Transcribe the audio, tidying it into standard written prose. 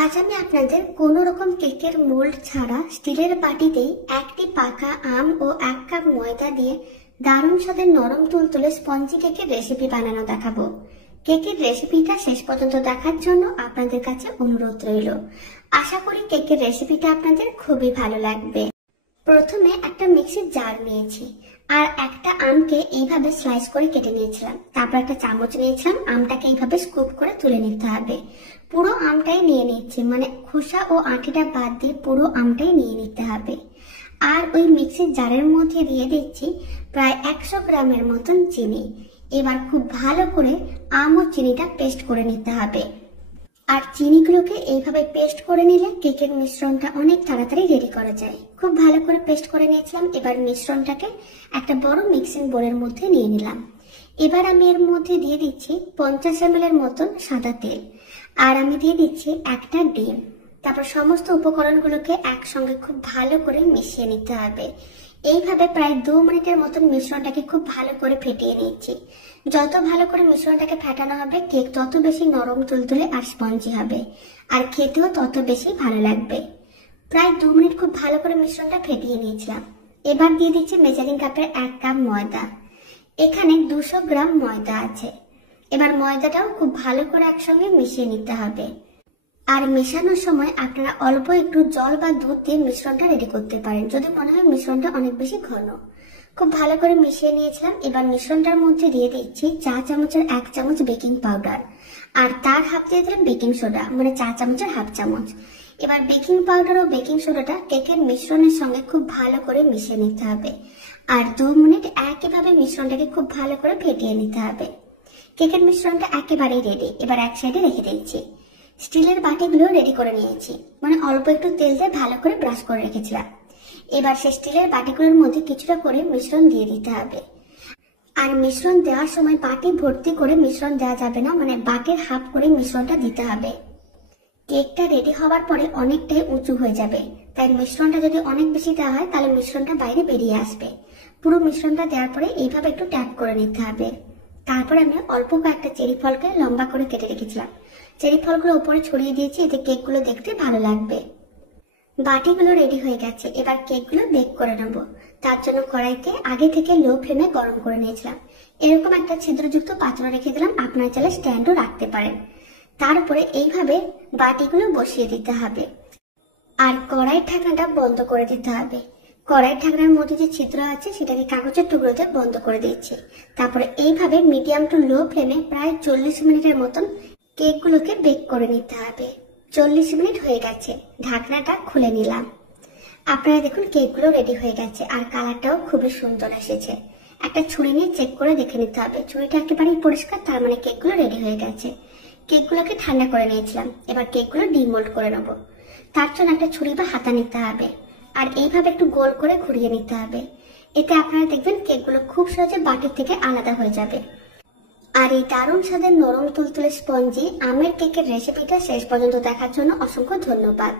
আজ আমি আপনাদের কোনো রকম কেকের মোল্ড ছাড়া স্টিলের বাটিতেই একটি পাকা আম ও 1 কাপ ময়দা দিয়ে দারুণ স্বাদের নরম তুলতুলে স্পঞ্জি কেকের রেসিপি বানানো দেখাবো। কেকের রেসিপিটা শেষ পর্যন্ত দেখার জন্য আপনাদের কাছে অনুরোধ রইল। আশা করি কেকের রেসিপিটা আপনাদের খুবই ভালো লাগবে। প্রথমে একটা মিক্সির জার নিয়েছি আর একটা আমকে এইভাবে স্লাইস করে কেটে নিয়েছিলাম। তারপর একটা চামচ নিয়েছিলাম, আমটাকে এইভাবে স্কুপ করে তুলে নিতে হবে। পুরো আমটাই নিয়ে নিচ্ছি, মানে খোসা ও আঁটিটা বাদ দিয়ে পুরো আমটাই নিয়ে নিতে হবে। আর ওই মিক্সির জারের মধ্যে দিয়ে দিচ্ছি প্রায় 100 গ্রামের মতন চিনি। এবার খুব ভালো করে আম ও চিনিটা পেস্ট করে নিতে হবে। আর চিনিগুলোকে এইভাবে পেস্ট করে নিলে কেকের মিশ্রণটা অনেক তাড়াতাড়ি রেডি করা যায়। খুব ভালো করে পেস্ট করে নিয়েছিলাম। এবার মিশ্রণটাকে একটা বড় মিক্সিং বোলের মধ্যে নিয়ে নিলাম। এবার আমি এর মধ্যে দিয়ে দিচ্ছি 50 ml এর মতন সাদা তেল, আর আমি দিয়ে দিচ্ছি একটা ডিম। তারপর সমস্ত উপকরণগুলোকে একসঙ্গে খুব ভালো করে মিশিয়ে নিতে হবে। এইভাবে প্রায় 2 মিনিটের মতন মিশ্রণটাকে খুব ভালো করে ফেটিয়ে নিচ্ছি। যত ভালো করে মিশ্রণটাকে ফেটানো হবে কেক তত বেশি নরম তুলতুলে আর স্পঞ্জি হবে, আর খেতেও তত বেশি ভালো লাগবে। প্রায় 2 মিনিট খুব ভালো করে মিশ্রণটা ফেটিয়ে নিয়েছিলাম। এবার দিয়ে দিচ্ছি মেজারিং কাপের 1 কাপ ময়দা। এখানে 200 গ্রাম ময়দা আছে। এবার ময়দাটাও খুব ভালো করে একসঙ্গে মিশিয়ে নিতে হবে। আর মেশানোর সময় আপনারা অল্প একটু জল বা দুধ দিয়ে মিশ্রণটা রেডি করতে পারেন যদি মনে হয় মিশ্রণটা অনেক বেশি ঘন। খুব ভালো করে মিশিয়ে নিয়েছিলাম। এবার মিশ্রণটার মধ্যে দিয়ে দিচ্ছি চা চামচের 1 চামচ বেকিং পাউডার, আর তার হাফ দিয়ে দিলাম বেকিং সোডা, মানে চা চামচের হাফ চামচ। এবার বেকিং পাউডার ও বেকিং সোডাটা কেকের মিশ্রণের সঙ্গে খুব ভালো করে মিশিয়ে নিতে হবে। আর 2 মিনিট একইভাবে মিশ্রণটাকে খুব ভালো করে ফেটিয়ে নিতে হবে। কেকের মিশ্রণটা একেবারেই রেডি। এবার এক সাইডে রেখে দিচ্ছি। স্টিলের বাটিগুলো রেডি করে নিয়েছি, মানে অল্প একটু তেল দিয়ে ভালো করে ব্রাশ করে রেখেছিলাম। এবার সেই স্টিলের বাটিগুলোর মধ্যে কিছুটা করে মিশ্রণ দিয়ে দিতে হবে। আর মিশ্রণ দেওয়ার সময় বাটি ভর্তি করে মিশ্রণ দেওয়া যাবে না, মানে বাটির হাফ করে মিশ্রণটা দিতে হবে। কেকটা রেডি হওয়ার পরে অনেকটাই উঁচু হয়ে যাবে, তাই মিশ্রণটা যদি অনেক বেশি দেওয়া হয় তাহলে মিশ্রণটা বাইরে বেরিয়ে আসবে। পুরো মিশ্রণটা দেওয়ার পরে এইভাবে একটু ট্যাপ করে নিতে হবে। তারপরে আমি অল্প কয়েকটা চেরি ফলকে লম্বা করে কেটে রেখেছিলাম। চেরি ফলগুলো উপরে ছড়িয়ে দিয়েছি, এতে কেকগুলো দেখতে ভালো লাগবে। বাটিগুলো রেডি হয়ে গেছে। এবার কেকগুলো বেক করে নেব। তার জন্য কড়াইতে আগে থেকে লো ফ্লেমে গরম করে নিয়েছিলাম। এরকম একটা ছিদ্রযুক্ত পাত্র রেখে দিলাম, আপনারা চাইলে স্ট্যান্ডও রাখতে পারেন। তার উপরে এইভাবে বাটিগুলো বসিয়ে দিতে হবে, আর কড়াইয়ের ঢাকনাটা বন্ধ করে দিতে হবে। কড়াইয়ের ঢাকনার মধ্যে যে ছিদ্র আছে সেটাকে কাগজের টুকরোতে বন্ধ করে দিচ্ছি। তারপরে এইভাবে মিডিয়াম টু লো ফ্লেমে প্রায় 40 মিনিটের মতন কেকগুলোকে বেক করে নিতে হবে। 40 মিনিট হয়ে গেছে, ঢাকনাটা খুলে নিলাম। আপনারা দেখুন কেকগুলো রেডি হয়ে গেছে, আর কালারটাও খুবই সুন্দর এসেছে। একটা ছুরি নিয়ে চেক করে দেখে নিতে হবে। ছুরিটা একেবারেই পরিষ্কার, তার মানে কেকগুলো রেডি হয়ে গেছে। কেকগুলোকে ঠান্ডা করে নিয়েছিলাম। এবার কেকগুলো ডিমোল্ড করে নেব। তার জন্য একটা ছুরি বা হাতা নিতে হবে, আর এইভাবে একটু গোল করে ঘুরিয়ে নিতে হবে। এতে আপনারা দেখবেন কেকগুলো খুব সহজে বাটির থেকে আলাদা হয়ে যাবে। আর এই দারুণ স্বাদের নরম তুলতুলে স্পঞ্জি আমের কেকের রেসিপিটা শেষ পর্যন্ত দেখার জন্য অসংখ্য ধন্যবাদ।